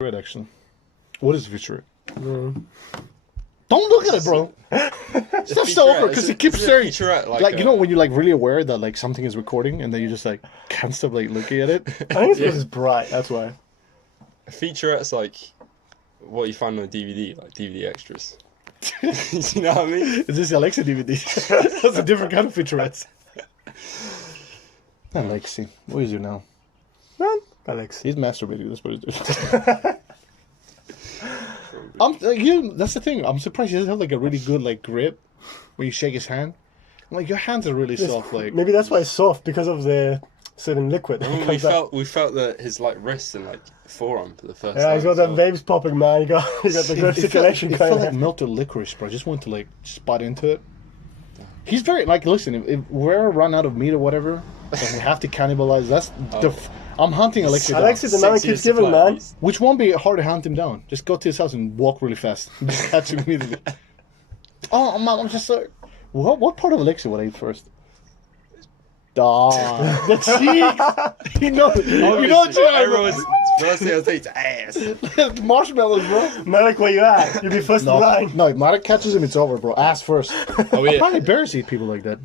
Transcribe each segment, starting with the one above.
Red action. What is feature? Don't look at it, bro. Stop so awkward because he keeps staring. Like you know when you're like really aware that like something is recording and then you just like can't stop like looking at it. I think it's because it's bright. That's why. A featurette's like what you find on a DVD, like DVD extras. You know what I mean? Is this Alexa DVD? That's a different kind of featurettes. Alexi, what is it now? Man, Alex. He's masturbating. That's what he's doing. That's the thing. I'm surprised he doesn't have like a really good like grip when you shake his hand. I'm like, your hands are really soft. Like maybe that's why it's soft because of the certain liquid. I mean, we felt that his like wrist and like forearm for the first time. Yeah, he's got them veins popping, man. You got the good circulation. It felt like melted licorice, bro. I just want to like spot into it. He's very like. Listen, if we're run out of meat or whatever, and we have to cannibalize. That's I'm hunting Alexi. Alexi, the man keeps giving, man. Which won't be hard to hunt him down. Just go to his house and walk really fast. Just catch him immediately. Oh, I'm just like, what part of Alexi would I eat first? The cheeks. You know, everyone's first thing I say is ass. Marshmallows, bro. Marek, where you at? You'll be first in line. No, if Marek catches him, it's over, bro. Ass first. Oh yeah. Apparently bears eat people like that.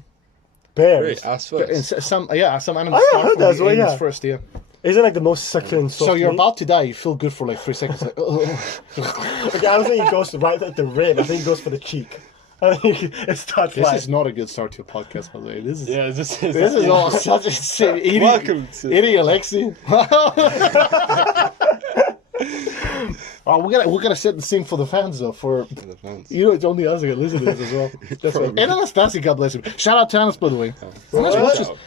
Bears. Wait, ass first. And some animals I heard that as well, yeah. first, yeah. Isn't like the most succulent So you're about to die, you feel good for like 3 seconds. Like, Okay, I don't think he goes right at the rib. I think he goes for the cheek. I think it starts This is not a good start to a podcast, by the way. This is all such a shit. Welcome to Alexi. Oh, we gotta set the scene for the fans though. For the fans. You know, it's only us that can listen to this as well. That's right. And Anastasia, God bless him. Shout out to Anas, by the way.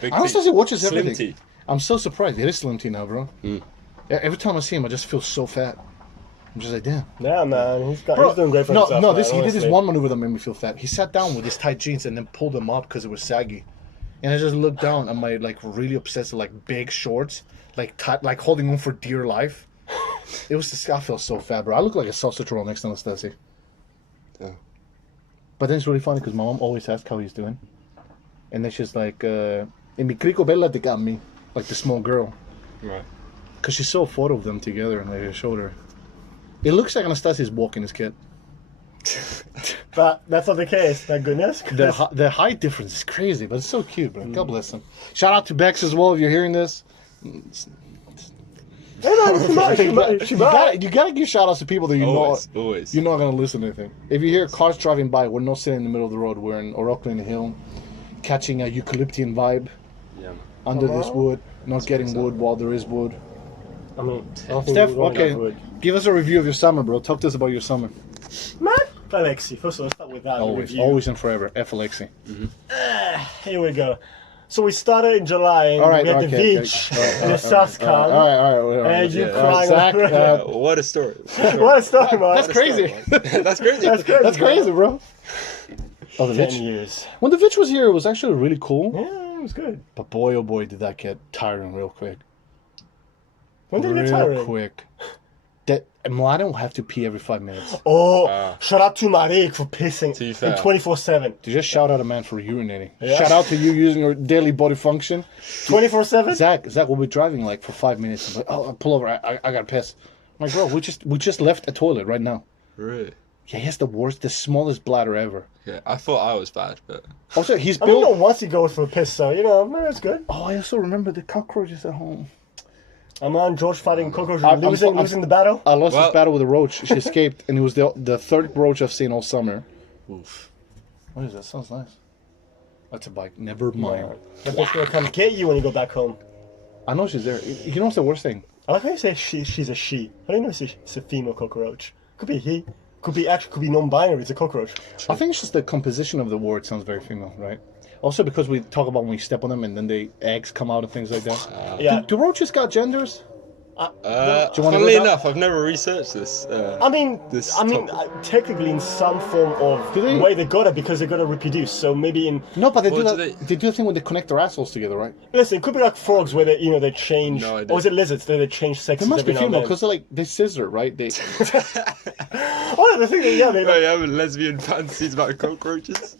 Anastasia watches everything. Slim tea. I'm so surprised. It is Slim Tea now, bro. Yeah, every time I see him, I just feel so fat. I'm just like, damn. Yeah, man. He's doing great for himself. No, he did this one maneuver that made me feel fat. He sat down with his tight jeans and then pulled them up because it was saggy. And I just looked down at my like really obsessive like big shorts, like tight, like holding on for dear life. It was just, I felt so fat, bro. I look like a sausage roll next to Anastasia. Yeah. But then it's really funny because my mom always asks how he's doing. And then she's like, "In mi crico bella te cammi," like the small girl. Right. Because she saw a photo of them together and I showed her. It looks like Anastasia's walking his kid. But that's not the case, thank goodness. The height difference is crazy, but it's so cute, bro. God bless him. Shout out to Bex as well if you're hearing this. You gotta give shout outs to people that you always. you're not gonna listen to anything. If you hear cars driving by, we're not sitting in the middle of the road. We're in Orocco Hill, catching a eucalyptian vibe under this wood, not getting wood while there is wood. I mean, Steph, okay, give us a review of your summer, bro. Talk to us about your summer. Man, Alexi. First of all, let's start with that. Always and forever. F Alexi. Here we go. So we started in July, and we had the beach in the Saskar. All right. And you crying. Zach, what a story. What a story, man. That's crazy. That's crazy. That's crazy, bro. Oh, the 10 Vitch. years. When the Vitch was here, it was actually really cool. Yeah, it was good. But boy, oh boy, did that get tiring real quick. When did it get tiring? Real quick. Mladen will have to pee every 5 minutes. Oh, shout out to Marek for pissing To be fair. 24/7. To just shout out a man for urinating. Yeah. Shout out to you using your daily body function. 24/7? Zach will be driving like for 5 minutes. I'm like, oh, pull over. I gotta piss. I'm like, bro, we just left a toilet right now. Really? Yeah, he has the smallest bladder ever. Yeah, I thought I was bad, but Also, he's I mean, built. once he goes for a piss, so, it's good. Oh, I also remember the cockroaches at home. I'm on George fighting cockroach, I'm losing the battle. I lost this battle with a roach. She escaped, and it was the third roach I've seen all summer. oof. What is that? Sounds nice. That's a bike. Never mind. But they're going to come get you when you go back home. I know she's there. You know what's the worst thing? I like how you say she's a she. How do you know it's a female cockroach? Could be a he. Could be non-binary. It's a cockroach. I think it's just the composition of the word sounds very female, right? Also because we talk about when we step on them and then the eggs come out and things like that. Yeah. Do roaches got genders? Funnily enough, I've never researched this. Technically in some form of way they got it because they got to reproduce. So maybe in no, but they do that. They do a thing when they connect their assholes together, right? Listen, it could be like frogs where they change. No, or is it lizards? They change sexes. They must be every now and female then. because they scissor, right? They. Oh, the thing that they. I have lesbian fantasies about cockroaches.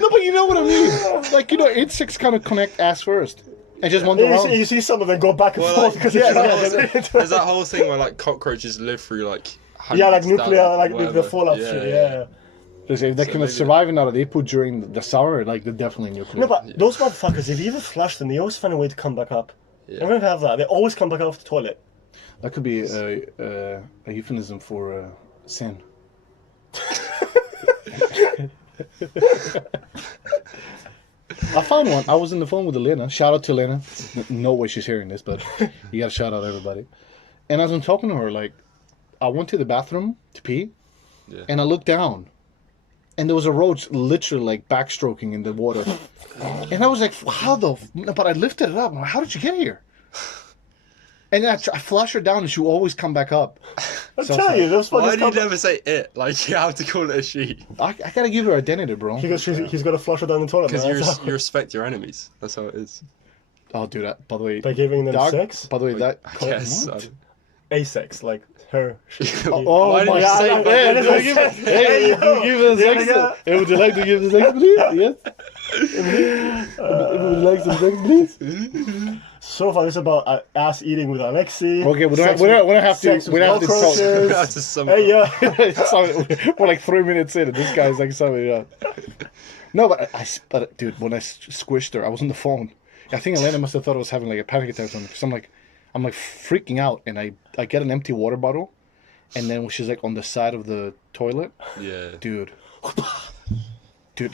No, but you know what I mean. Like insects kind of connect ass first. and just wander around. You see some of them go back and Well, forth like, because there's that whole thing where like cockroaches live through like yeah, like hundreds, nuclear, thousands, like whatever. the fallout shit. Yeah. If they So can maybe- survive in that they put during the summer, like they're definitely nuclear. No, but those motherfuckers, if you even flush them, they always find a way to come back up. Yeah. Everyone have that. They always come back out of the toilet. That could be a euphemism for sin. I found one. I was on the phone with Elena. Shout out to Elena. No way she's hearing this, but you gotta shout out everybody. And as I'm talking to her, like, I went to the bathroom to pee, and I looked down, and there was a roach literally like backstroking in the water. And I was like, how the... But I lifted it up. I'm like, how did you get here? And I flush her down, and she will always come back up. I tell you, those fuckers Why do you come back. never say it? Like you have to call it a she. I gotta give her identity, bro. He's got to flush her down the toilet. Because Man. you respect your enemies. That's how it is. I'll do that. By the way, By giving them dog, sex? By the way, that... I guess. What? Asex, like her. Oh Why my did you god! say Hey, that? do you give it? Hey, yo. you give it sex? Yeah. Hey, would you like to give the sex, please? Yes. Would you like some sex, please? So far, it's about ass eating with Alexi. Okay, we sex don't with- have to. sex We with don't have to cockroaches. talk. That's just some. Hey, yeah. So, we're like 3 minutes in, and this guy's like summing it up. No, but dude, when I squished her, I was on the phone. I think Elena must have thought I was having like a panic attack or something. Because I'm like freaking out, and I get an empty water bottle, and then she's like on the side of the toilet, Yeah. dude,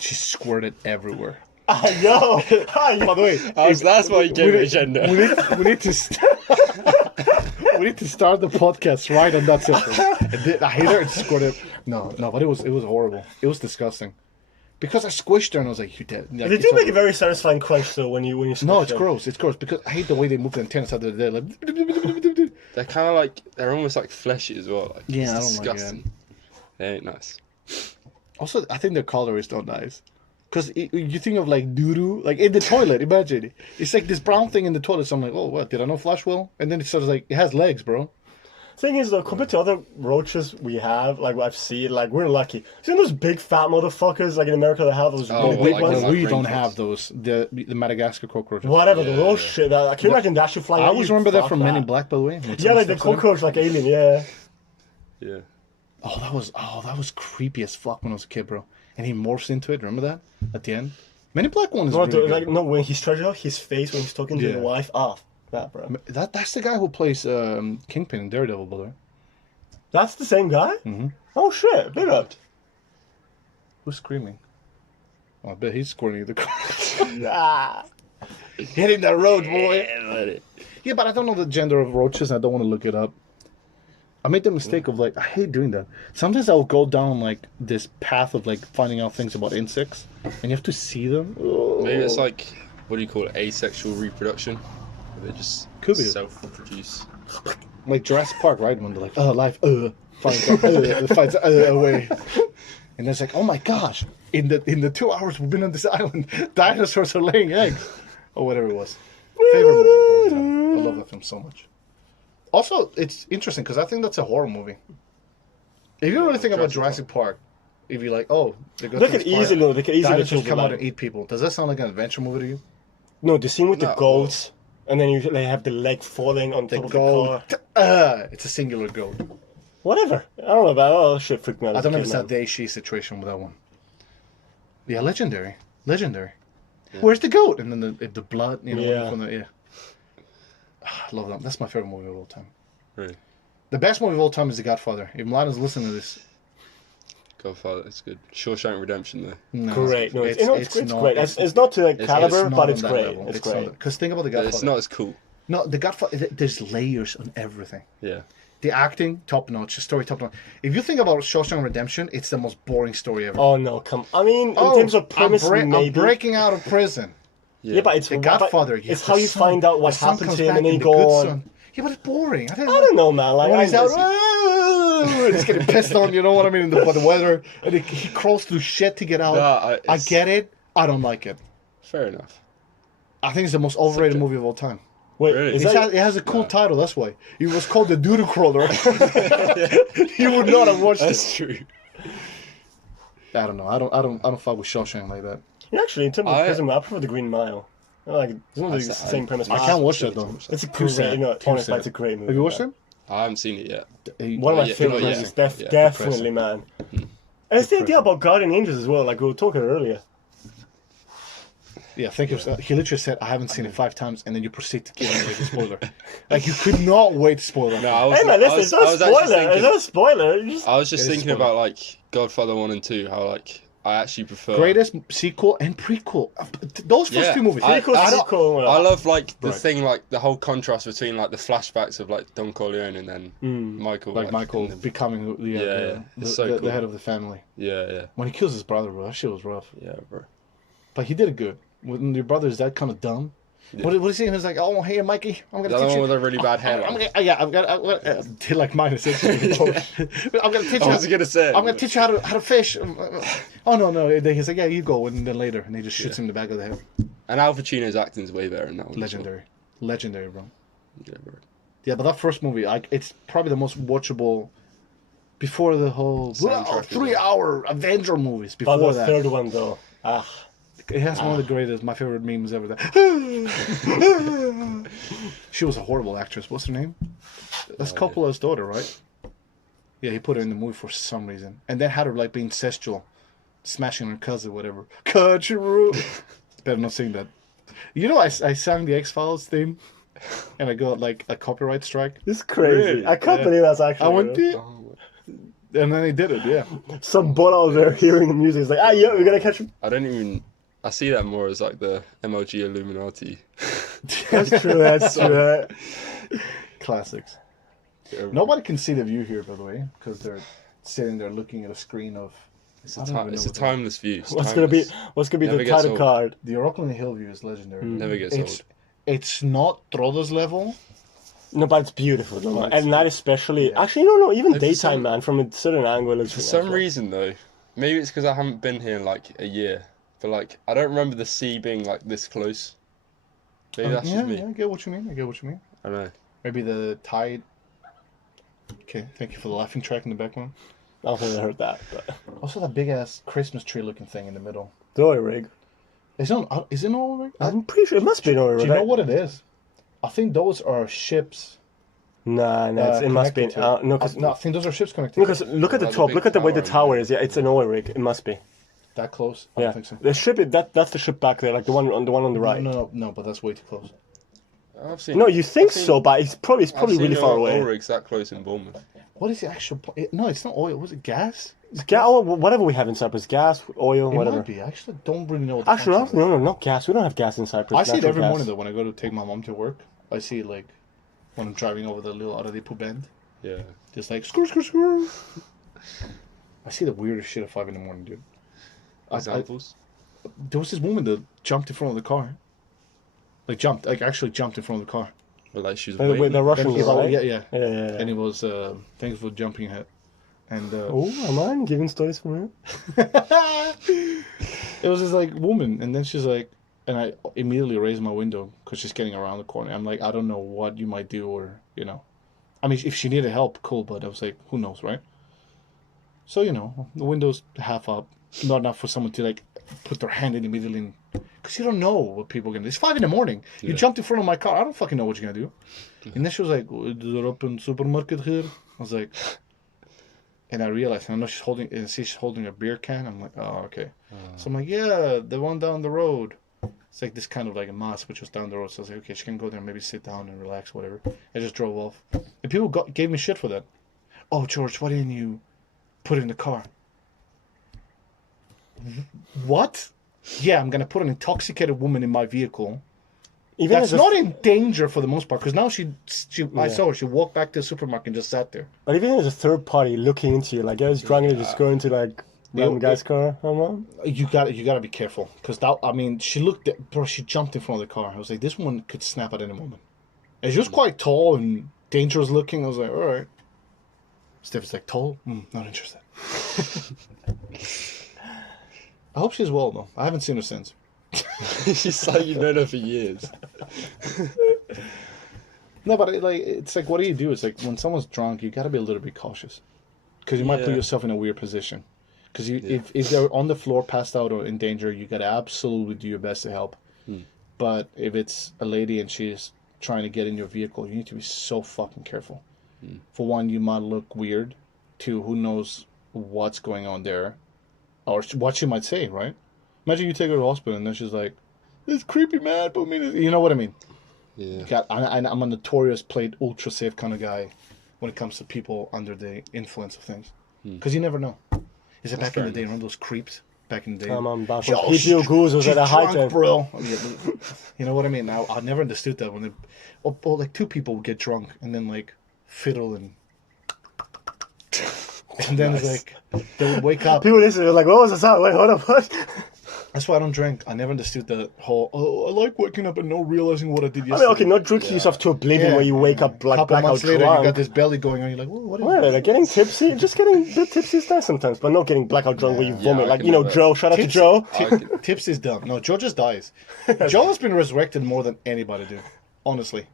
she squirted everywhere. Yo. By the way, That's why you gave me a gender. we need to we need to start the podcast right on that sentence. I hate her and squirted. No, but it was horrible. It was disgusting. Because I squished her and I was like, "You dead." Like, They it's do make over. a very satisfying crunch though when you squish No, it's them. gross. It's gross because I hate the way they move the antennas out of the like. They're kind of like they're almost like fleshy as well. Like, Yeah, it's I don't like disgusting. They ain't nice. Also, I think their color is not nice. Because you think of like doo-doo, like in the toilet, imagine. It's like this brown thing in the toilet, so I'm like, oh, what, did I not flush well? And then it starts like, it has legs, bro. Thing is though, compared to other roaches we have, like I've seen, like we're lucky. See those big fat motherfuckers like in America that have those Oh, really well, big like ones? those, Well, we green don't things. have those. The Madagascar cockroaches. Whatever, Yeah, those yeah. shit. Can you imagine that shit flying I at always you? remember that Fuck from Men in Black, by the way. when Yeah, like the someone steps on it. cockroach, like alien, yeah. Yeah. Oh, that was creepy as fuck when I was a kid, bro. And he morphs into it. Remember that at the end? Men in Black one is No, really good. like, no, when he stretches out his face when he's talking to Yeah. the wife, that, bro. That's the guy who plays Kingpin in Daredevil, by the way. That's the same guy? Mm-hmm. Oh shit, big up. Who's screaming? Oh, I bet he's squirting the car. Ah. Hitting that road, boy. Yeah, but I don't know the gender of roaches. And I don't want to look it up. I made the mistake of like, I hate doing that. Sometimes I'll go down like this path of like finding out things about insects, and you have to see them. Oh. Maybe it's like, what do you call it? Asexual reproduction. Where they just Could be. self-reproduce. Like Jurassic Park, right? When they're like, life, finds finds a way. And it's like, oh my gosh, in the 2 hours we've been on this island, dinosaurs are laying eggs, or whatever it was. Favorite movie of all time. I love that film so much. Also, it's interesting because I think that's a horror movie. If you really think about Jurassic Park, if you're like, oh, They could easily dinosaurs come out like, and eat people. Does that sound like an adventure movie to you? no, the scene with the No. goats, and then they have the leg falling on top of the Goat. car. It's a singular goat. Whatever. I don't know about that shit freaked me out. I as don't a know if kid, it's that man. they-she situation with that one. Yeah, legendary. Where's the goat? And then the blood, you know, Yeah. from the, I love that. That's my favorite movie of all time. Really. The best movie of all time is The Godfather. If Milano's listening to this, Godfather, it's good. Shawshank Redemption, though. no, Great. No, it's not- great. It's not to that caliber, not but on it's that great. level. It's not- great. Because think about The But Godfather. it's not as cool. No, The Godfather. There's layers on everything. Yeah. The acting, top notch. The story, top notch. If you think about Shawshank Redemption, it's the most boring story ever. Oh no, come. I mean, in terms of premise, I'm maybe. breaking out of prison. Yeah, but it's The Godfather. But yeah, it's the how you son- find out what the son happened comes to him, back and then you the go good on. son. Yeah, but it's boring. I I don't know, man. Like, When he's out, I, he's getting pissed on. You know what I mean? By the weather, and he crawls through shit to get out. Nah, I it's- get it. I don't like it. Fair enough. I think it's the most overrated movie of all time. wait, Really? is It that, has, it has a cool title. That's why it was called The Doodoo Crawler. You would not have watched it. That's true. I don't know. I don't fuck with Shawshank like that. actually, in terms of I- prison, I prefer the Green Mile. Like, it's not the I- same premise. I can't watch that though. It's a Too great, sad. you know, Too honestly, sad. it's a great movie. Have you watched man. it? I haven't seen it yet. One of my Yeah, favorite not movies, yet. Yeah. definitely, man. And it's the idea Depressing. about guardian angels as well, like we were talking earlier. Yeah, thank you. He literally said, "I haven't seen it 5 times," and then you proceed to give away the spoiler. Like you could not wait to spoil that. No, I was. Hey man, I listen, was, it's not I a was actually spoiler. It's thinking. not a spoiler. You just... I was just It is thinking spoiler. about like Godfather 1 and 2. How like I actually prefer. Greatest sequel and prequel. Those first Yeah, 2 movies. I- Sequel, I don't- sequel, whatever. I love like the Right. thing, like the whole contrast between like the flashbacks of like Don Corleone and then Michael. like Michael in the- becoming Yeah, it's so the cool. head of the family. Yeah, When he kills his brother, bro, that shit was rough. bro. But he did it good. When your brother's that kind of dumb. Yeah. What is he? He was like, "Oh, hey, Mikey, I'm The gonna other teach one you." with a really bad hairline. I've got like mine is I'm gonna teach I you. was gonna say. I'm gonna teach you how to fish. Oh no! Then he's like, "Yeah, you go," and then later, and he just shoots him in the back of the head. And Al Pacino's acting's way better in that one. as well. Legendary, bro. Yeah, bro. Yeah, but that first movie, it's probably the most watchable. Before the whole Soundtrack, 3-hour Avenger movies. But Before the that, third one though, it has one of the greatest, my favorite memes ever. She was a horrible actress. What's her name? That's Coppola's daughter, right? Yeah, he put her in the movie for some reason, and then had her like being incestual, smashing her cousin, whatever. Cut your roof. Better not sing that. You know, I sang the X-Files theme, and I got like a copyright strike. it's crazy. Really? I can't Yeah. believe that's actually. I went real. to, Oh, and then they did it. Yeah. Some butt out there hearing the music. It's like, yeah, we're gonna catch him. I don't even. I see that more as like the MLG Illuminati. That's true. That's true. Classics. Nobody can see the view here, by the way, because they're sitting there looking at a screen of. It's I a, don't even it's know a what that- timeless view. It's What's gonna be? timeless. What's gonna be Never the gets title old. card? The Rockland Hill view is legendary. Never gets old. It's not Troda's level. No, but it's beautiful, though, man. it's- And that especially. yeah. Actually, no. Even For daytime, some- man, from a certain angle. It's For some reason though, maybe it's because I haven't been here in like a year, but like I don't remember the sea being like this close. Maybe that's yeah, just me. yeah, I get what you mean. I get what you mean. I don't know. Maybe the tide. Okay, thank you for the laughing track in the background. I don't think I heard that, but Also, that big ass Christmas tree looking thing in the middle. the oil rig. Is it Norway? I'm pretty sure it must be an oil rig. Do you know what it is? I think those are ships. Nah, it must be. connected to it. No, because No, I think those are ships connected. because look at the Like the top. big Look at the way the tower tower in is. Yeah, it's an oil rig. It must be. That close? I Yeah, don't think so. the ship. That's the ship back there, like the one on the right. No, but that's way too close. I've seen. No, you think I've seen- so, but it's probably I've seen really far oil away. rigs that close in Bournemouth. What is the actual point? No, it's not oil. Was it gas? It's gas, whatever we have in Cyprus, gas, oil, It whatever. might be. I actually don't really know what the Actually, function is. no, not gas. We don't have gas in Cyprus. I see it natural every gas. morning though when I go to take my mom to work. I see it like when I'm driving over the little Aradipu bend. Yeah. Just like screw, screw, screw. I see the weirdest shit at 5 in the morning, dude. Examples. There was this woman that jumped in front of the car. Like actually jumped in front of the car. But like she's By the way, waiting. the Russians, Yeah, right? yeah. Yeah, yeah, yeah. And it was thanks for jumping ahead. And Oh, am I giving stories from here? it was this like woman, and then she's like, and I immediately raised my window because she's getting around the corner. I'm like, I don't know what you might do, or I mean, if she needed help, cool. But I was like, who knows, right? So the window's half up, not enough for someone to like put their hand in immediately, because you don't know what people are gonna do. It's 5 in the morning. You Yeah. jumped in front of my car. I don't fucking know what you're gonna do. And then she was like, "Is there open supermarket here?" I was like. And I realized, I know she's holding a beer can. I'm like, oh, okay. So I'm like, yeah, the one down the road. It's like this kind of like a mosque, which was down the road. So I was like, okay, she can go there and maybe sit down and relax, whatever. I just drove off. And people gave me shit for that. Oh, George, why didn't you put it in the car? What? Yeah, I'm going to put an intoxicated woman in my vehicle. Even That's as a, not in danger for the most part, because now I Yeah. saw her. She walked back to the supermarket and just sat there. but even as a third party looking into you, like I was drunk and just going to like random guy's car. Come on. You got to be careful, because she jumped in front of the car. I was like, this one could snap at any moment. And she was quite tall and dangerous looking. I was like, all right. Steph's like, tall? Not interested. I hope she's well though. I haven't seen her since. She's like you've known her for years. No, but it's like, what do you do? It's like when someone's drunk, you got to be a little bit cautious, because you might put Yeah. yourself in a weird position. Because if they're on the floor, passed out or in danger, you got to absolutely do your best to help. But if it's a lady and she's trying to get in your vehicle, you need to be so fucking careful. For one, you might look weird. Two, who knows what's going on there, or what she might say, right? Imagine you take her to the hospital and then she's like, "This creepy man put me." You know what I mean? Yeah. God, I'm a notorious played ultra safe kind of guy when it comes to people under the influence of things, because you never know. Is it back in the day? Remember those creeps back in the day? Come on, back Yo, when PPO Goose was she's at a high drunk, time. bro. You know what I mean? I never understood that when like two people would get drunk and then like fiddle and then it's like they would wake up. People listening were like, what was the sound? Wait, hold up, what? That's why I don't drink. I never understood the whole, I like waking up and not realizing what I did I yesterday. mean, okay, not drinking yourself to oblivion where you wake up like couple blackout months later, drunk. you got this belly going on. You're like, "Whoa, what is Well, this?" like getting tipsy, just getting a bit tipsy is nice sometimes, but not getting blackout drunk where you vomit. I Like, can you know, never- Joe, shout out to Tipsy- Joe. Tips is dumb. No, Joe just dies. Joe has been resurrected more than anybody, dude. Honestly.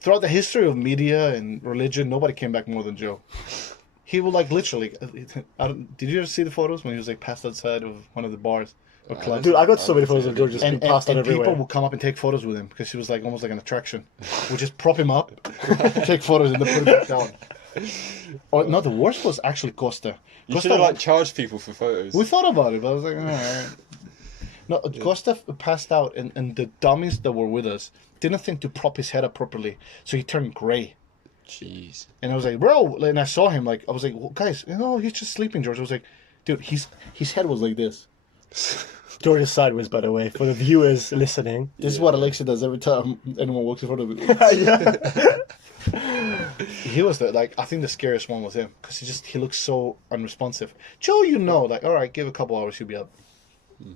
Throughout the history of media and religion, nobody came back more than Joe. He would like literally. Did you ever see the photos when he was like passed outside of one of the bars or clubs? Dude, I got so many photos of Joe just being passed out and everywhere. people would come up and take photos with him because he was like almost like an attraction. We'd just prop him up, take photos, and then put him back down. Oh no, the worst was actually Costa. You Costa should have like charged people for photos. we thought about it, but I was like, alright. No, Costa passed out, and the dummies that were with us didn't think to prop his head up properly, so he turned gray. Jeez. And I was like, bro, and I saw him, like, I was like, well, guys, he's just sleeping, George. I was like, dude, his head was like this. George is sideways, by the way, for the viewers listening. This is what Alexia does every time anyone walks in front of me. He was I think the scariest one was him, because he looks so unresponsive. Joe, like, all right, give a couple hours, he'll be up.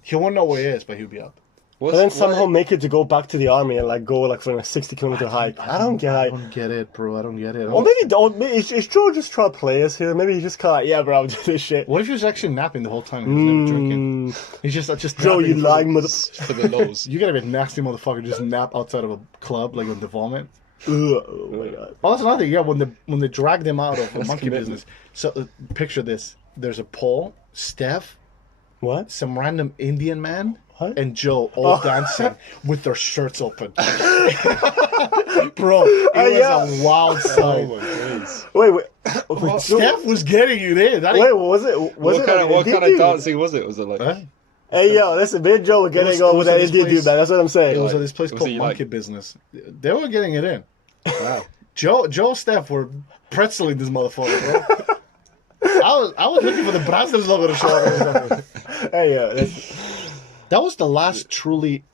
He won't know where he is, but he'll be up. But then somehow make it to go back to the army and like go like for a 60-kilometer hike. I don't get it, bro. I don't get it. Or maybe don't. Is Joe just trying to play us here? Maybe he just kind of like, yeah, bro, I'll do this shit. What if he was actually napping the whole time and he was never drinking? He's just Joe, napping you for lying the- mother. for the lows. You gotta be a nasty motherfucker. Just nap outside of a club like on the vomit. Ugh, oh my god. Oh, that's another thing. Yeah, when they dragged him out of the monkey commitment. business. So picture this: there's a pole, Steph, What? some random Indian man, What? and Joe all dancing with their shirts open. Bro, it was yeah. a wild Oh sight. my days. Wait. Steph was getting it in. That Wait, ain't- what was it? Was it like What an kind Indian of dude? dancing was it? Was it like? Huh? Hey, yo, listen, me and Joe were getting was- on it with was that this Indian place- dude, man. That's what I'm saying. It was Like, at this place was called he, Monkey like- Business. They were getting it in. Wow. Joe and Steph were pretzeling this motherfucker, bro. I was looking for the Brazos logo to show up. Hey, yo, That was the last truly.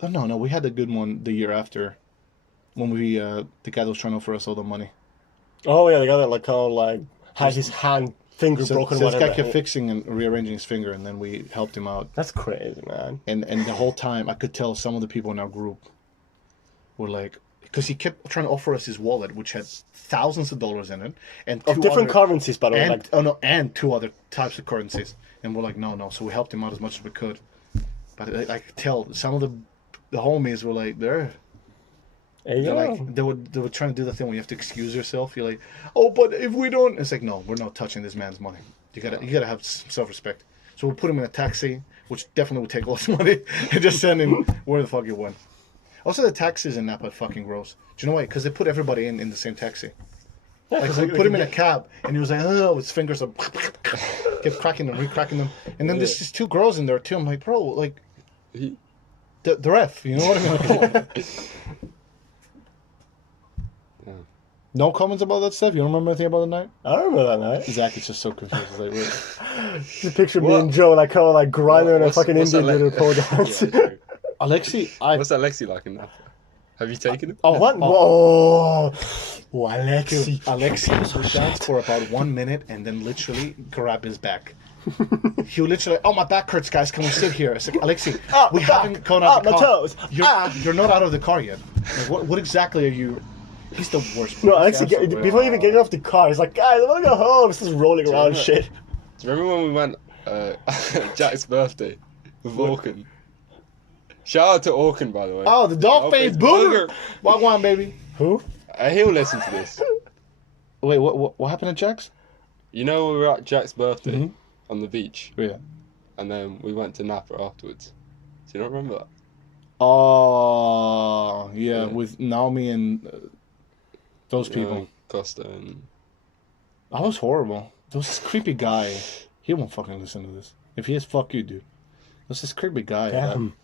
Oh, no, we had a good one the year after, when we the guy that was trying to offer us all the money. oh yeah, the guy that like kind of like had his finger So, broken. so this whatever. guy kept fixing and rearranging his finger, and then we helped him out. That's crazy, man. And the whole time, I could tell some of the people in our group were like, because he kept trying to offer us his wallet, which had thousands of dollars in it, and Of two different other- currencies, by the way. Like, and two other types of currencies. And we're like, no. So we helped him out as much as we could. But I could tell some of the homies were like, they're like they were trying to do the thing where you have to excuse yourself. You're like, oh, but if we don't, it's like, no, we're not touching this man's money. You gotta have self respect. So we'll put him in a taxi, which definitely would take lots of money, and just send him where the fuck he went. Also, the taxis in Napa are fucking gross. Do you know why? Because they put everybody in the same taxi. Like, we put him in a cab, and he was like, oh, his fingers are kept cracking them, re-cracking them. And then there's just two girls in there, too. I'm like, bro, like, the ref, you know what I mean? No comments about that stuff? You don't remember anything about the night? I remember that night. Zach is just so confused. He's like, wait. Just picture me and Joe like kind of like grinding on a What's- fucking what's Indian that little like? pole Yeah, dance. true. Alexi, What's that Lexi like in that? Have you taken it? Oh, What? oh. Oh, Alexi. Alexi would dance for about 1 minute and then literally grab his back. He would literally, oh, my back hurts, guys. Can we sit here? It's like, Alexi, Ah, we my back. haven't gone out Ah, the my car. toes. You're not out of the car yet. Like, what exactly are you? He's the worst. No, He's Alexi, absolutely- before even getting off the car, he's like, guys, I want to go home. This is rolling around remember- shit. Do you remember when we went Jack's birthday with Orkin? Shout out to Orkin, by the way. Oh, the dog face booger. Walk on, baby. Who? He'll listen to this. Wait, what happened at Jack's? You know, we were at Jack's birthday Mhm. on the beach, Yeah. and then we went to Napa afterwards. Do you not remember that? Oh, yeah, Yeah. with Naomi and those people. Costa and That was horrible. There was this creepy guy. He won't fucking listen to this. If he is, fuck you, dude. There's this creepy guy Damn.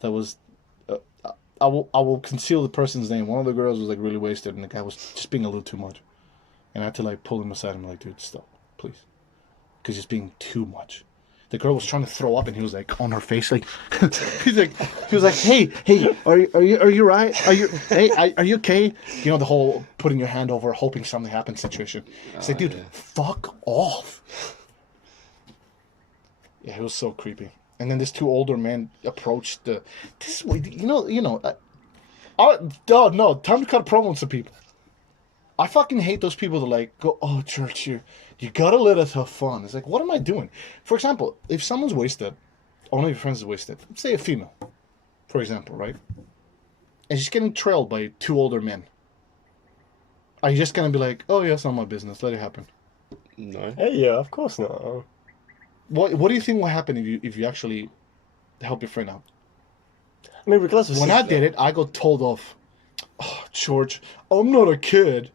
that was. I will conceal the person's name. One of the girls was like really wasted, and the guy was just being a little too much. And I had to like pull him aside and be like, dude, stop, please, because he's being too much. The girl was trying to throw up, and he was like on her face, like he was like, hey, are you right? Are you okay? You know, the whole putting your hand over, hoping something happens situation. It's like, dude, yeah. fuck off. Yeah, it was so creepy. And then these two older men approached the. This is you know. Oh no! Time to cut promos to people. I fucking hate those people that like go, oh church, you gotta let us have fun. It's like, what am I doing? For example, if someone's wasted, or one of your friends is wasted, say a female, for example, right? And she's getting trailed by two older men. Are you just gonna be like, oh yeah, it's not my business, let it happen? no. Hey, yeah, of course not. What do you think will happen if you actually help your friend out? I mean, regardless of When I did it, I got told off. Oh, George, I'm not a kid.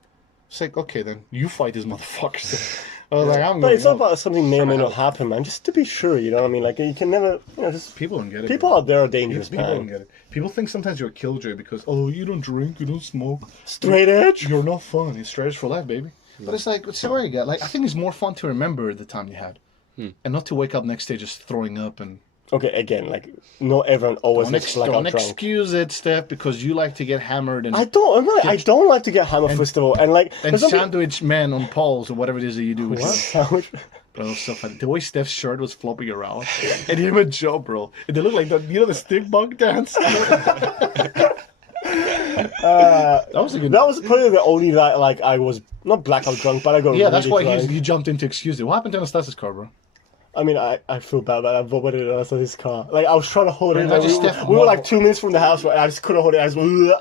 It's like, okay, then you fight these motherfuckers. I was like, I'm But going. it's not about something may or may not happen, man. Just to be sure, you know what I mean? Like, you can never, you know, just People don't get it. people bro. out there are dangerous, People don't man. get it. People think sometimes you're a killjoy because you don't drink, you don't smoke, Straight edge. you're not fun. It's straight edge for life, baby. But it's like, sorry, guy. Like, I think it's more fun to remember the time you had, and not to wake up next day just throwing up and. Okay, again, like, not everyone always looks like Don't I'm drunk. excuse it, Steph, because you like to get hammered and I don't like to get hammered, first of all. And, like, and there's something- sandwich men on poles or whatever it is that you do. What? Sandwich? Bro, it was so funny. The way Steph's shirt was flopping around, and him and Joe, bro, and they look like the stick bug dance. That was a good. That was probably the only night, like, I was not blackout drunk, but I got Yeah, that's really why drunk. he jumped in to excuse it. What happened to Anastasis' car, bro? I mean, I feel bad that I vomited in his car. Like, I was trying to hold it. Man, Like, I just we stepped were one- like 2 minutes from the house, right? I just couldn't hold it.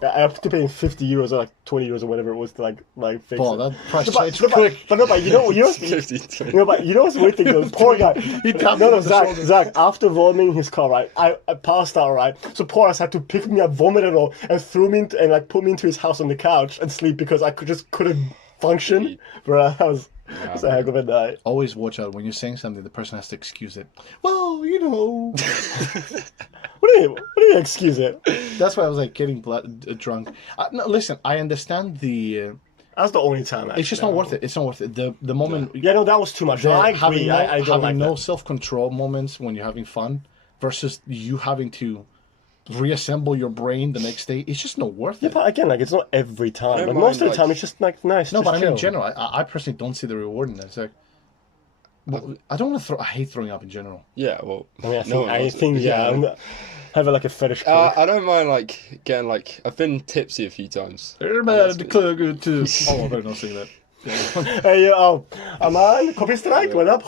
I have to pay him 50 euros or like 20 euros or whatever it was to like fix Paul, it. that price No, but- changed no, but- quick. But no, but you know, 50. but you know what's the weird thing though? Poor guy. He tapped No, him on the shoulder. Zach. After vomiting his car, right? I passed out, right? So poor ass had to pick me up, vomit it all, and threw me into, and like put me into his house on the couch and sleep because I couldn't function. Bro, that was a heck of a night. Always watch out when you're saying something. The person has to excuse it. Well, you know. What do you excuse it? That's why I was like getting drunk. No, listen, I understand the. That's the only time. It's just not worth it. It's not worth it. The moment. Yeah, no, that was too much. No, I agree. I don't like no that. self-control moments when you're having fun versus you having to reassemble your brain the next day. It's just not worth it. But again, like, it's not every time. don't Like, most of mind, the time, like- it's just like nice. No, just but I mean in chill. general, I personally don't see the reward in that. It's like, I don't want to throw. I hate throwing up in general. Yeah, well, I mean, no one else- yeah, I'm having like a fetish. I don't mind like getting like I've been tipsy a few times. Everybody declare good too. Oh, I better not say that. Hey, am I copy strike? What up?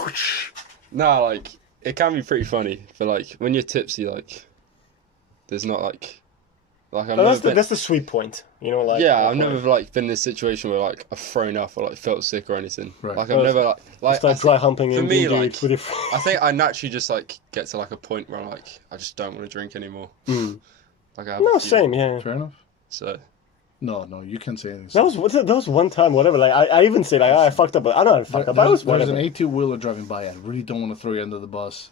Nah, like it can be pretty funny, but like when you're tipsy, like there's not like I've No, never been, that's the sweet point. You know, like yeah, I've never like been in this situation where like I've thrown up or like felt sick or anything. Right. Like I've never like start I dry think- humping for in me, indeed like, with your I think I naturally just like get to like a point where like I just don't want to drink anymore. Like I have No, a few, same, yeah. Fair enough. So No, you can't say anything. That was one time, whatever. Like I even said, like, I fucked up, but I know I fucked up. But it was There's whatever. an 18-wheeler driving by. I really don't want to throw you under the bus,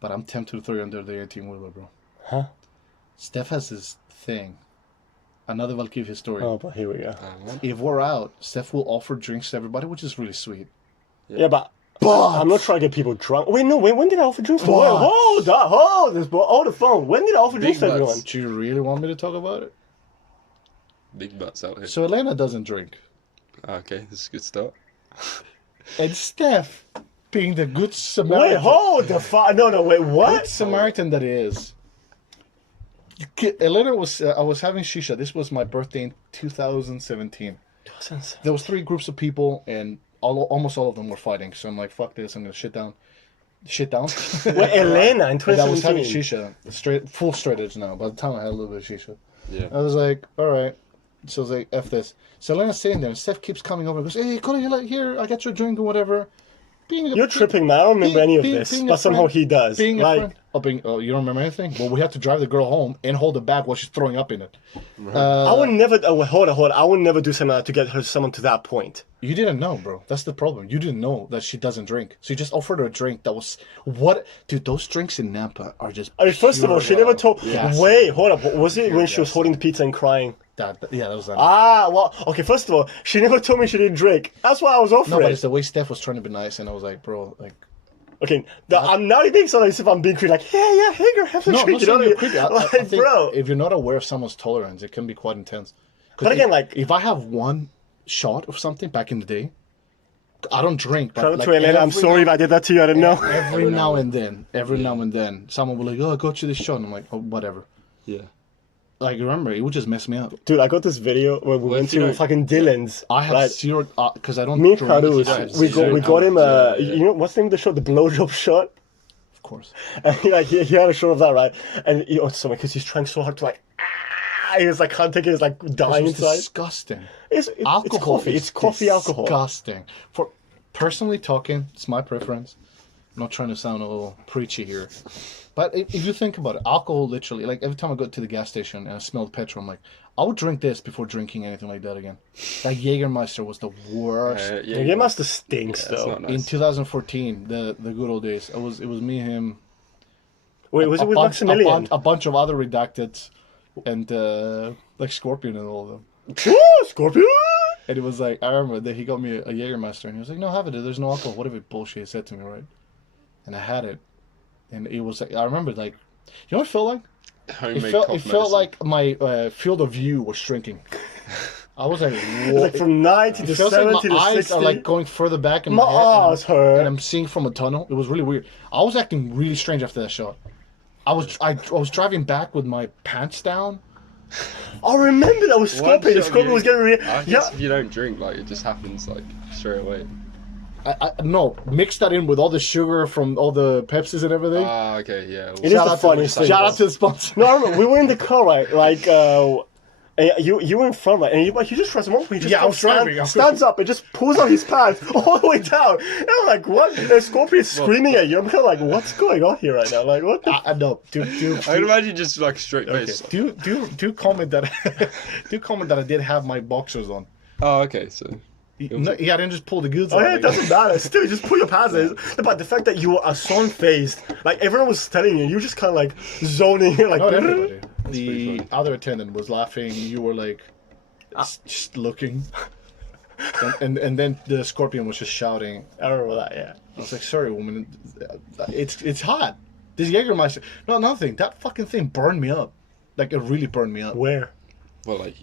but I'm tempted to throw you under the 18-wheeler, bro. Huh? Steph has this thing. Another Valkyrie story. Oh, but here we go. If we're out, Steph will offer drinks to everybody, which is really sweet. Yeah, but But I'm not trying to get people drunk. Wait, no, when did I offer drinks? But- Hold this, hold the phone. When did I offer drinks to butts. everyone? Do you really want me to talk about it? big butts out here. So Elena doesn't drink, Okay, this is a good start. and Steph, being the good Samaritan, Wait, hold the fuck. No, wait, good what? Samaritan that is. Elena was. I was having shisha. This was my birthday in 2017. There was 3 groups of people, and almost all of them were fighting. So I'm like, fuck this. I'm gonna shit down. Shit down. Wait, Elena in And I was having 2017. shisha, full straight edge now. By the time I had a little bit of shisha, Yeah. I was like, all right. So I was like, F this. So Elena's sitting there, and Steph keeps coming over and goes, hey, Cody, here, I got your drink or whatever. You're tripping, man. I don't remember any of this, being a but somehow friend- he does. Being a Like, friend. You don't remember anything? Well, we had to drive the girl home and hold the bag while she's throwing up in it. I would never. Oh, hold on. I would never do something like that to get her someone to that point. You didn't know, bro. That's the problem. You didn't know that she doesn't drink. So you just offered her a drink that was what, dude? Those drinks in Nampa are just. I mean, first of all, she never told. gas. Wait, hold up. Was it when she was gas. holding the pizza and crying? That was that. Ah, well, okay. First of all, she never told me she didn't drink. That's why I was no, offering. but it's the way Steph was trying to be nice, and I was like, bro, like. Okay, I'm now you being so like as if I'm being creepy. Like, yeah, hey girl, have a No, drink. not You know saying what you're I mean? creepy. I Like, think bro. if you're not aware of someone's tolerance, it can be quite intense. 'Cause But again, if, like- if I have one shot of something back in the day, I don't drink. But Shout out like to Elena. I'm every sorry if I did that to you. I didn't know. Every now and then, someone will like, oh, I got you this shot. And I'm like, oh, whatever. Yeah. Like, remember, it would just mess me up. Dude, I got this video where we went if you to don't- fucking Dylan's. I have right? zero, because I don't Me and drink. Carlos, Yeah, we got him yeah. you know what's the name of the shot? The blowjob shot. Of course. And he had a shot of that, right? And so because he's trying so hard to like, he was like can't take it. He's like dying It's inside. disgusting. It's Alcohol coffee. is It's coffee alcohol. disgusting. For personally talking, it's my preference. I'm not trying to sound a little preachy here. But if you think about it, alcohol literally, like every time I go to the gas station and I smell the petrol, I'm like, I would drink this before drinking anything like that again. Like Jägermeister was the worst. The Game Master stinks Yeah, it's though. not In nice. 2014, the good old days, it was me, him, Wait, was it with Maximilian? a bunch of other redacted, and like Scorpion and all of them. Woo, Scorpion! And it was like, I remember that he got me a Jägermeister, and he was like, no, have it, there's no alcohol, whatever bullshit he said to me, right? And I had it, and it was like, I remember, like, you know what it felt like? Homemade It felt cough like medicine. my field of view was shrinking. I was like, It's what? like from 90 to It feels like 70 my to eyes 60. are like going further back in My my head, and eyes hurt. and I'm seeing from a tunnel. It was really weird. I was acting really strange after that shot. I was driving back with my pants down. I remember that was One Scorpion. The shot of Scorpion you- was getting real. I guess Yeah. if you don't drink, like, it just happens, like, straight away. No, mix that in with all the sugar from all the Pepsis and everything. Ah, okay, yeah. It is the funniest thing. Shout out to the sponsor. No, I remember we were in the car, right? Like, and you were in front, right? And you just tries to walk, he just Yeah, I was driving. stands up and just pulls out his pants all the way down. And I'm like, what? And Scorpion's screaming at you. I'm kind of like, what's going on here right now? Like, what? The No, do I can imagine just, like, straight okay. face. do comment that I did have my boxers on. Oh, okay, so... No, yeah, I didn't just pull the goods Oh out. yeah, it doesn't matter. Still, just put your pants in. But the fact that you were sun-faced, like everyone was telling you, you just kind of like zoning in, like. Not everybody. pretty The other attendant was laughing. You were like, just looking. and then the Scorpion was just shouting. I remember that. Yeah. I was like, sorry, woman. It's hot. This Jägermeister. No, another thing. That fucking thing burned me up. Like, it really burned me up. Where? Well, like,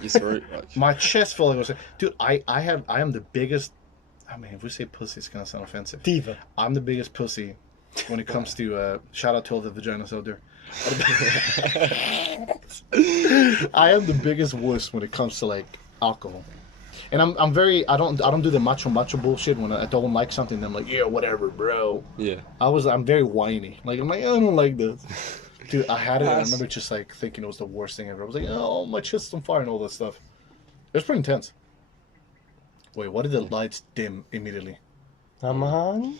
you throat, like... My chest felt like it was... Dude, I am the biggest... I mean, if we say pussy, it's gonna sound offensive. Diva. I'm the biggest pussy when it comes to... shout out to all the vaginas out there. I am the biggest wuss when it comes to, like, alcohol. And I'm very... I don't do the macho bullshit when I don't like something. Then I'm like, yeah, whatever, bro. Yeah. I'm very whiny. Like, I'm like, I don't like this. Dude, I had it. I Yes. remember just like thinking it was the worst thing ever. I was like, oh, my chest is on fire and all that stuff. It was pretty intense. Wait, why did the lights dim immediately? Come on.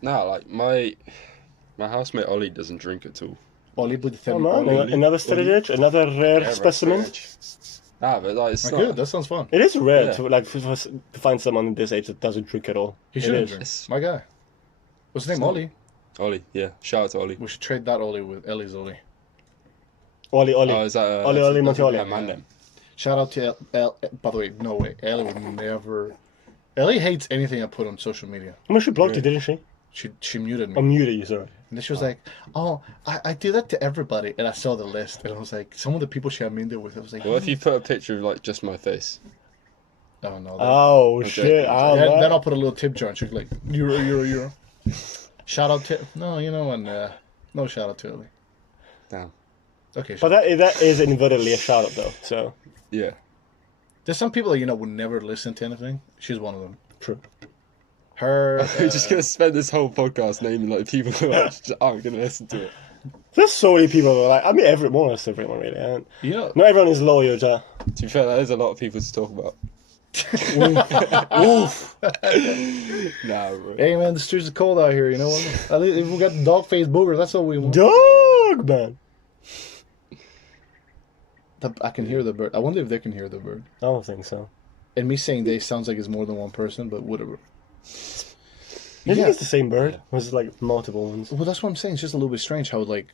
Nah, like, my housemate Ollie doesn't drink at all. Ollie with the Come on. Ollie. Another stereotype, another rare Yeah, specimen. Nah, but, like, it's Oh, not... good, that sounds fun. It is rare Yeah. to like to find someone in this age that doesn't drink at all. He It shouldn't is. drink. It's- My guy. What's his name? not- Ollie. Ollie, yeah. Shout out to Ollie. We should trade that Ollie with Ellie's Ollie. Oli. Oh, is that... Ollie, Ollie, that's Montioli. a man then. Shout out to by the way, no way. Ellie would never... Ellie hates anything I put on social media. I mean, she blocked you, didn't she? She muted me. I muted you, sorry. And then she was like, oh, I do that to everybody. And I saw the list. And I was like, some of the people she had me in there with, I was like, What if you put a picture of, like, just my face? oh, no. Oh shit! Oh, Then, man. then I'll put a little tip jar and she'll be like, euro. Shout out to... No, you know what? No shout out to Ellie. Damn. Okay, But that is inadvertently a shout out though. So Yeah. there's some people that, would never listen to anything. She's one of them. true. Her... We're just gonna spend this whole podcast naming, like, people who just aren't gonna listen to it. There's so many people that are like. I mean, everyone really. And you know, not everyone is loyal to. To be fair, there's a lot of people to talk about. Oof. Nah, bro. Hey man, the streets are cold out here. You know what? At least if we got the dog face boogers, that's all we want. Dog, man. I can hear the bird. I wonder if they can hear the bird. I don't think so. And me saying they sounds like it's more than one person, but whatever. Maybe Yeah. it's the same bird. Or is it like multiple ones? Well, that's what I'm saying. It's just a little bit strange how like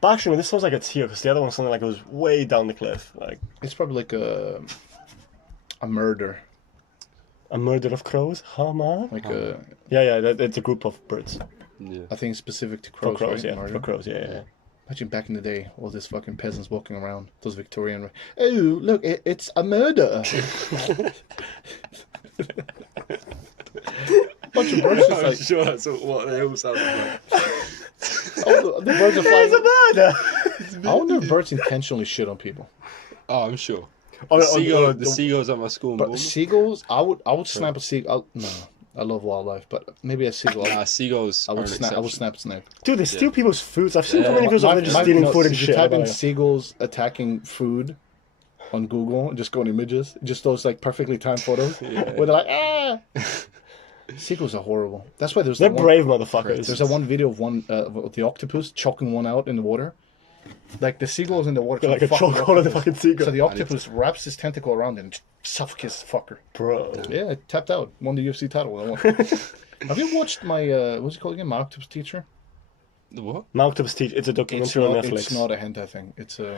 But actually, this sounds like it's here because the other one sounded like it was way down the cliff, like it's probably like a murder, a murder of crows. Huh, man? like Yeah, it's a group of birds. Yeah. I think specific to For crows, crows, right? yeah. Murder. For crows, yeah. Imagine back in the day, all these fucking peasants walking around, those Victorian. Oh, look, it's a murder. Bunch of birds just I'm like sure that's what they all sound like. the birds are flying. It's a murder. I wonder if birds intentionally shit on people. Oh, I'm sure. Oh, The seagulls at my school in But Bournemouth. seagulls, I would snap a seagull. No, I love wildlife, but maybe a seagull. Nah, seagulls I are would an snap. I would exception. snap a snake. Dude, they steal people's foods. I've seen Yeah. so many videos of them just stealing food and if you shit. type in Like, seagulls attacking food on Google, just go on images, just those like perfectly timed photos where they're like, ah. Seagulls are horrible. That's why they're brave motherfuckers. There's a one video of one of the octopus choking one out in the water. Like the seagulls in the water. They're like a fucking chokehold of the octopus. fucking seagull. So the octopus wraps his tentacle around it and suffocates the fucker. Bro. Yeah, it tapped out. Won the UFC title. Have you watched my what's it called again? My Octopus Teacher. The what? My Octopus Teach. It's a documentary on Netflix. It's not a hentai thing. It's a.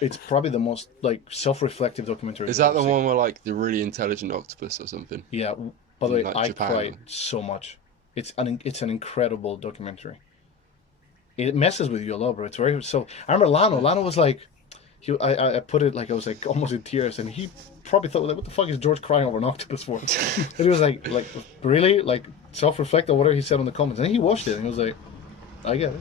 It's probably the most like self-reflective documentary. Is I've that the ever seen. one where like the really intelligent octopus or something? Yeah. By the way, Like I Japan. cried so much. It's an incredible documentary. It messes with you a lot, bro. It's very so. I remember Lano. Lano was like, I put it like I was like almost in tears, and he probably thought like, what the fuck is George crying over an octopus for? And he was like really like self-reflect on whatever he said on the comments, and then he watched it and he was like, I get it.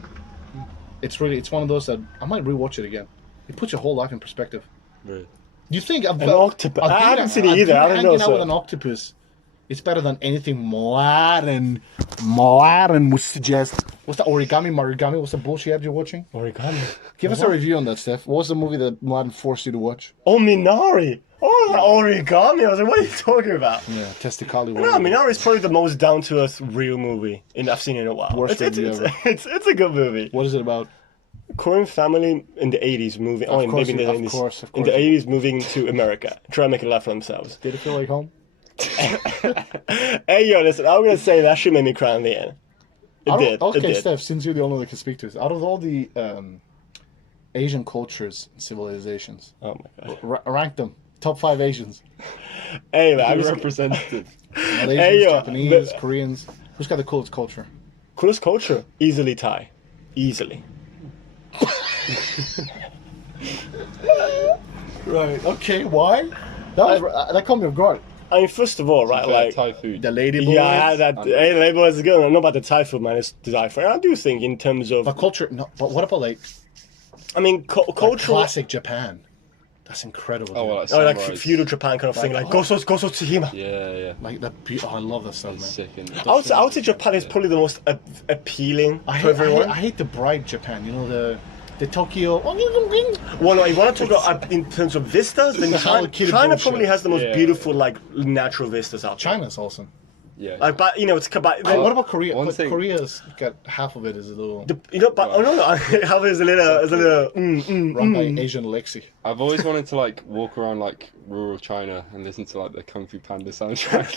It's one of those that I might rewatch it again. It puts your whole life in perspective. Really? You think an octopus? I haven't seen it either. I don't know. Hanging out So. with an octopus, it's better than anything modern. Modern would suggest. What's the Marigami? What's the bullshit ad you're watching? Origami. Give us a review on that, Steph. What was the movie that Modern forced you to watch? Oh, Minari. Oh, Origami. I was like, what are you talking about? Yeah, Testicali. No, Minari is probably the most down to earth real movie I've seen in a while. Worst It's review ever. it's a good movie. What is it about? Korean family in the 80s moving. Oh, Of course maybe in the you- 90s. of course. In the 80s moving to America, try to make a life for themselves. Did it feel like home? Hey, yo, listen, I'm gonna say that shit made me cry in the end. It did. Okay, it did. Steph, since you're the only one that can speak to this, out of all the Asian cultures and civilizations, Oh my god. rank them. Top 5 Asians. Hey, man, I'm Be just, representative. Malaysians, Hey, yo, Japanese, but- Koreans. Who's got the coolest culture? coolest culture. Easily Thai. Easily. Right. Okay. Why? That caught me off guard. I mean, first of all, right, like. Thai food. The lady boys. Yeah, hey, label is good. I don't know about the Thai food, man. It's to die for. I do think in terms of, But culture. No. But what about like I mean, cultural. classic Japan? That's incredible. Oh, dude. well, Oh, like samurais. feudal Japan kind of thing, like Goso Tsushima. Yeah. Like that. I love that stuff, man. Sick. And I would say Japan is probably the most appealing I to hate, everyone. I hate the bright Japan. You know the Tokyo. Well, no, if you want to talk about in terms of vistas, then the Hello China, Kitty China bullshit. probably has the most Yeah. beautiful, like, natural vistas out there. China's awesome. yeah. Like, but you know, it's but, What about Korea? one But thing- Korea's got half of it is a little you know, but oh no, how is a little run by Asian Lexi. I've always wanted to like walk around like rural China and listen to like the Kung Fu Panda soundtrack.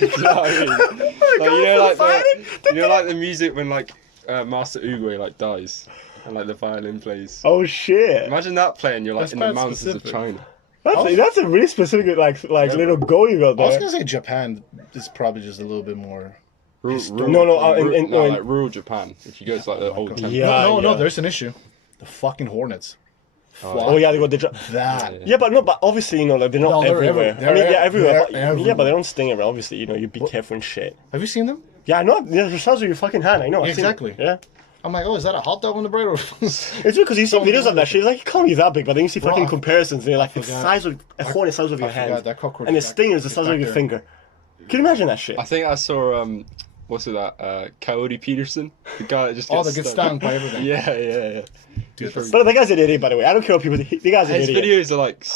You know what I mean? Like the music when like Master Oogway like dies and like the violin plays. Oh shit! Imagine that playing. You're like That's in the quite mountains specific. of China. That's a really specific like little goal you got I was there. gonna say Japan is probably just a little bit more. No, no, like rural Japan. If you go to like the old temple. Yeah. No, there's an issue. The fucking Hornets. Oh yeah, they got the. That. Yeah, but no, but obviously, you know, like they're not No, they're everywhere. everywhere. I mean, yeah, everywhere. They're But, yeah, everywhere. but they don't sting around. Obviously, you know, you be careful and shit. Have you seen them? Yeah, I know. The size of your fucking hand. I know. I've seen it. Exactly. Yeah. I'm like, oh, is that a hot dog on the bread? Or... It's because you see videos of that shit. It's like, it can't be that big, but then you see fucking I- comparisons. They're like the forgot. size of a horn, the size of your I forgot, hand, that cockroach and the is back- stinger is the is size back of your there. finger. Can you imagine that shit? I think I saw what's it that Coyote Peterson, the guy that just Oh, gets that gets stung by everything. Yeah. Dude, that's- But the guy's an idiot, by the way. I don't care what people. The guy's an His idiot. videos are like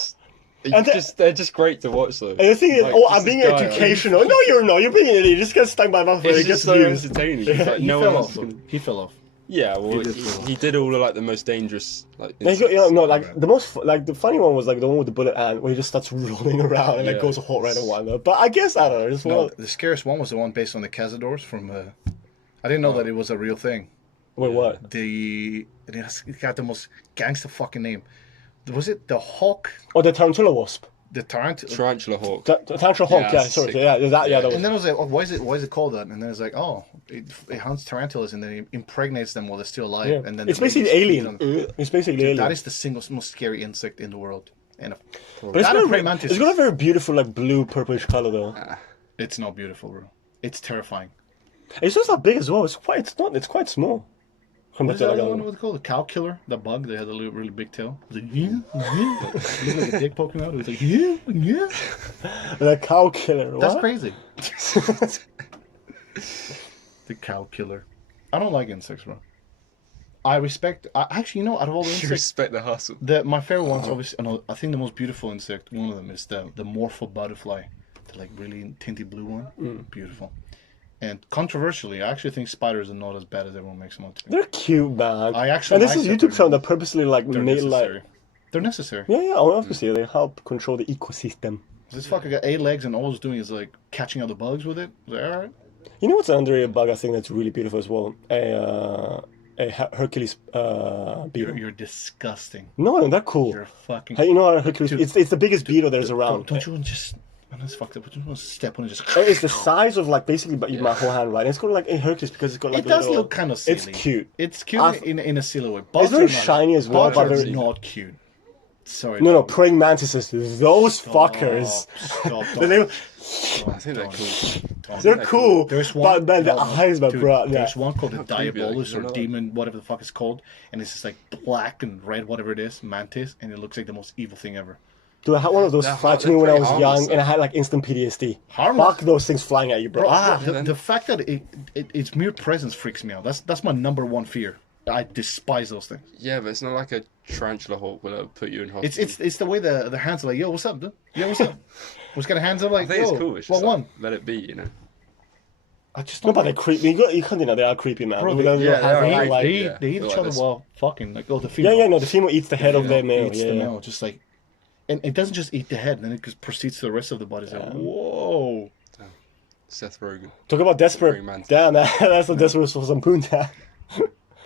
And they're just great to watch though. And the thing is, Like, oh, just I'm being this guy, educational. No, you're not. You're being an idiot. You just get stung by a mouth where It's it gets just so views. entertaining. It's like, He no fell one off. else can... He fell off. Yeah, well, He did fall off. he did all of like the most dangerous like. Like, you know, insects. no, like the most, like the funny one was like the one with the bullet ant, where he just starts rolling around and like Yeah. goes hot right and whatnot. But I guess I don't know. Just No, well, the scariest one was the one based on the cazadors from. I didn't know that it was a real thing. wait, what? It got the most gangster fucking name. Was it the hawk? Oh, the tarantula wasp. The tarantula? Tarantula hawk. The tarantula hawk. Yeah, Yeah, sorry. sick. Yeah, that. Yeah, that was. And then I was like, oh, why is it called that? And then it's like, oh, it hunts tarantulas and then it impregnates them while they're still alive. Yeah. And then It's the basically babies feed alien. on- It's basically alien. That is the single most scary insect in the world. And but it's that got, and a, praying mantis. it's got a very beautiful like blue purplish color though. It's not beautiful, bro. It's terrifying. It's just not big as well. It's quite small. What is that other one? What's it called? The cow killer? The bug? They had a really big tail. It was like, yeah, yeah. It looked like a dick poking out. It was like, yeah, yeah. The cow killer. That's what? crazy. The cow killer. I don't like insects, bro. I respect. Actually, you know, out of all the You insects, respect the hustle. my favorite ones, obviously, no, I think the most beautiful insect, one of them is the morpho butterfly, the like really tinty blue one. Beautiful. And controversially, I actually think spiders are not as bad as everyone makes them out to be. They're cute, man. I actually and this like is that YouTube they're- channel that purposely like They're made like. necessary. They're necessary. Yeah, obviously they help control the ecosystem. This fucker got 8 legs and all it's doing is like catching other bugs with it. I was like, all right. You know what's an underrated bug I think that's really beautiful as well? A Hercules beetle. You're disgusting. No, they're cool. You're fucking. Hey, you know what a Hercules? Dude, it's the biggest beetle there's around. Don't you want to just? I know it's fucked up. But don't you want to step on it? Just. It's the size of like basically my whole hand, right? And it's got like a Hercules because it's got like It does little- look kind of silly. It's cute. It's cute I've- in a silly way. It's Bugs very are not- shiny as well, Bugs but are very- not cute. Sorry. No, dog. praying mantises. Those fuckers. Stop. They- I think they're cool. They're cool. There's one. But man, the no, eyes, my dude, bro. Yeah. There's one called the creepy, like, Diabolus you or know? Demon, whatever the fuck it's called, and it's just like black and red, whatever it is, Mantis, and it looks like the most evil thing ever. Dude, I had one of those They're fly to they're me when I pretty was harmless, young, and I had like instant PTSD. Harmless? Fuck those things flying at you, bro. Bro, the, then- the fact that its mere presence freaks me out. That's my number one fear. I despise those things. Yeah, but it's not like a tarantula hawk will put you in hospital. It's the way the hands are like, yo, what's up, dude? Yo, what's up? What's got hands up like, I think yo, it's cool. It's what just one? like, let it be, you know. I just No, don't. but they're creepy. You can't deny they are creepy, man. Bro, With they- those little yeah, hands, they they are, look like- they, yeah, they eat they're each like other this. while fucking like, oh, the yeah, female. no, the female eats the head of the male. Eats Yeah, the yeah. male, just like, and it doesn't just eat the head, then it just proceeds to the rest of the body. It's like, whoa. Seth Rogen. Talk about desperate. Praying mantis. Damn, that's a desperate for some punta.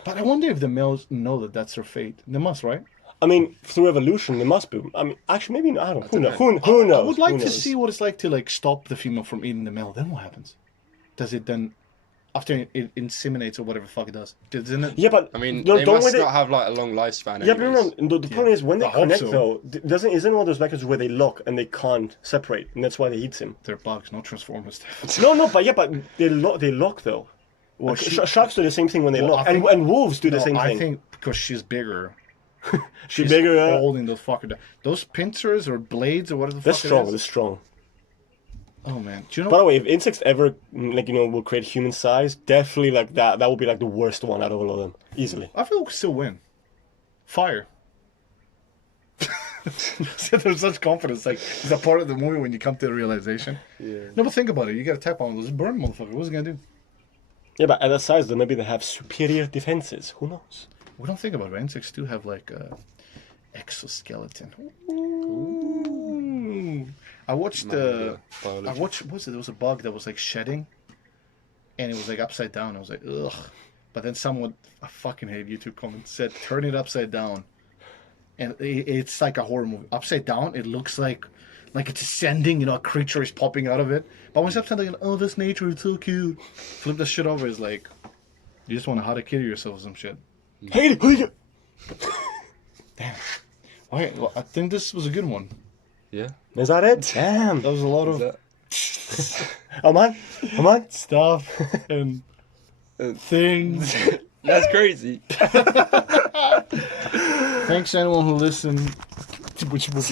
But I wonder if the males know that that's their fate. They must, right? I mean, through evolution, they must be. I mean, actually, maybe not. I don't know. Who knows? know. Who knows? I would like Who to knows? see what it's like to like stop the female from eating the male. Then what happens? Does it then, after it inseminates or whatever the fuck it does? Doesn't it? Yeah, but I mean, no, they don't must wait it- not have like a long lifespan. Yeah, but anyways. no, the problem is when they I hope connect so. though, isn't one of those mechanisms where they lock and they can't separate, and that's why they eat him. They're bugs, not transformers. Stuff. No, but they lock though. Well, Like, she- sharks do the same thing when they Well, lock, I think- and wolves do the No, same I thing. think because she's bigger. She's bigger. Holding those fucker down. Those pincers or blades or whatever the They're fuck strong. it They're is. strong. Oh man, do you know? By the way, if insects ever will create human size, definitely like that would be like the worst one out of all of them, easily. I feel we could still win. Fire. There's such confidence. Like, is that part of the movie when you come to the realization? Yeah. No, but think about it. You got to tap on those burn, motherfucker. What's it gonna do? Yeah, but at that size, though, maybe they have superior defenses. Who knows? We don't think about it. Insects do have like a exoskeleton. Ooh. I watched biology. what was it? There was a bug that was like shedding, and it was like upside down. I was like, ugh. But then someone, I fucking hate YouTube comments, said turn it upside down, and it's like a horror movie. Upside down, it looks like it's ascending. You know, a creature is popping out of it. But when it's upside down, oh, that's nature. It's so cute. Flip the shit over. It's like you just want to how to kill yourself or some shit. Hey, Damn. Alright, well, I think this was a good one. Yeah. is that it? Damn. That was a lot Is of that... Oh man, stuff and things. That's crazy. Thanks to anyone who listened. Which was